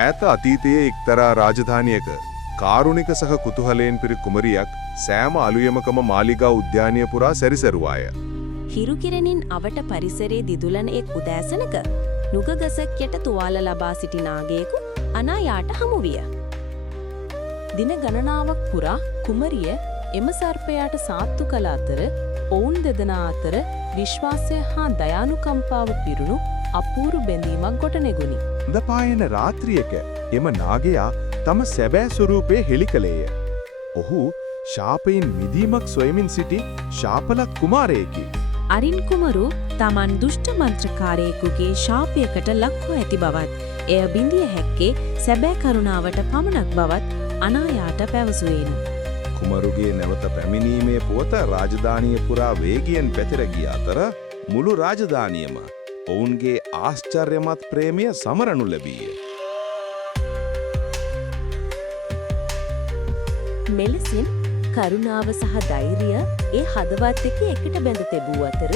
ඈත අතීතයේ එක්තරා රාජධානියක කාරුණික සහ කුතුහලයෙන් පිරි කුමරියක් සෑම අලුයමකම මාලිගා උද්‍යානය පුරා සැරිසරුවාය. හිරුකිරණින් අවට පරිසරයේ දිදුලන එක් උදෑසනක නුගගසක් යට තුවාල ලබා සිටි නාගයෙකු අනායාට හමු විය. දින ගණනාවක් පුරා කුමරිය එම සර්පයාට සාත්තු කළ අතර ඔවුන් දෙදෙනා අතර විශ්වාසය හා දයානුකම්පාව පිරුණු අපූරු බැඳීමක් ගොඩනැගුණි. දපායන රාත්‍රියක එම නාගයා තම සැබෑ ස්වරූපය හෙළි කළේය. ඔහු ශාපයෙන් මිදීමක් සොයමින් සිටි ශාපලක් කුමාරයෙකි. අරින් කුමරු තමන් දුෂ්ට මන්ත්‍රකාරයෙකුගේ ශාපයකට ලක්ව ඇති බවත්, එය බිඳිය හැක්කේ සැබෑ කරුණාවට පමණක් බවත් අනායාට පැවසුවේනු. කුමරුගේ නැවත පැමිණීමේ පුවත රාජධානිය පුරා වේගයෙන් පැතිර ගිය අතර මුළු රාජධානියම ඔවුන්ගේ ආශ්චර්යමත් ප්‍රේමය සමරනු ලැබීය. මෙලෙසින් කරුණාව සහ ධෛර්යය ඒ හදවත් එක්ක එකට බැඳ තිබූ අතර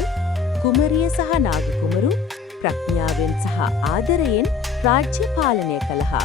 කුමරිය සහ නාග කුමරු ප්‍රඥාවෙන් සහ ආදරයෙන් රාජ්‍ය පාලනය කළා.